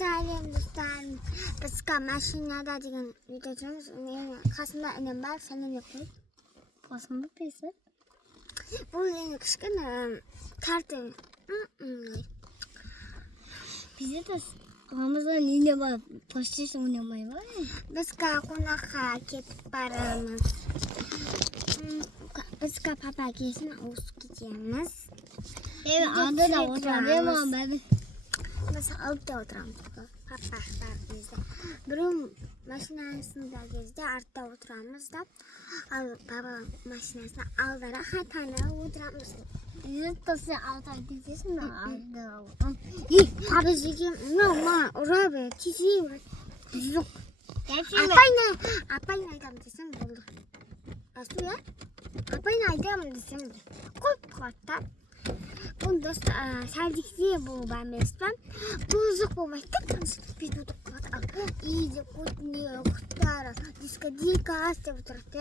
Бустан баска машинада деген видео чамс хасна нэмбар санаа явах. Босмоо писе. Бұл энэ кішкене карта. Bizde Ramazan yine var. Paşçı oynamayı var ya. Biz konağa кетіп барамыз. Biz papa kesin Oğuz gideceğimiz. Evet, anda da oturamıyorum ama ben. Biz altta oturamız. Papa var bizde. Birim maşinasında gezdi, artta oturamız da. Al baba maşinasına aldıra hatana oturamız. Bizde tası alta gideceksin de altta. 아버지가 엄마 오라베 티지 Yok. 아빠는 아이다면 됐으면 몰라 아수야? 아빠는 아이다면 됐으면 꼭 같다 본도 살직시에 뭐 밤에서 부족 보면 딱한스 비도도 같아 이제 곧니어 그따라 디스코디카 아스부터 때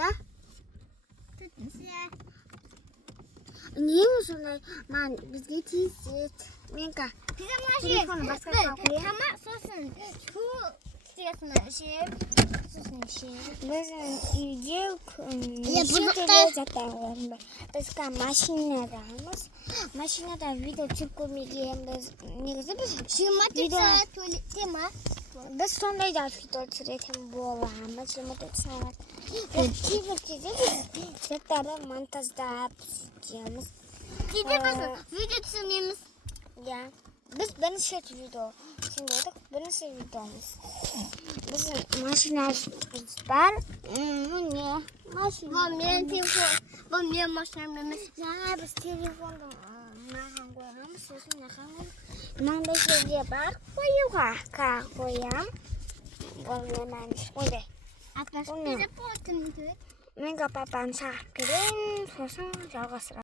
니무슨 만 비즈니스 Minka. Bize maşı. Telefonu başka koyayım. Ama sosun. Şu sırasına şey. Sosun şey. Biz үйде бұзықта- жатамыз. Біз машинадамыз. Машинада видео түсіріп көрмегенбіз. Негізі біз Жиырма туалетте ма? біз сондай да видео түсіретін боламыз. 24 сағат. Кейбір кезде біз заттарды монтаждап істейміз. Кейде biz video түсірмейміз. Ya, biz бірінші видео түсірдік, бірінші видеомыз. Біздің машинамыз бар. Міне, машина. Bu benim telefon. Bu benim maşinam емес. Жаңа біз телефонды маған қойғанбыз, сосын мынандай жерге бар қоюға қоям. Ол мен ойдай. Atlas bize portum. Мен папаны шақырып келем, сосын жалғастырамыз.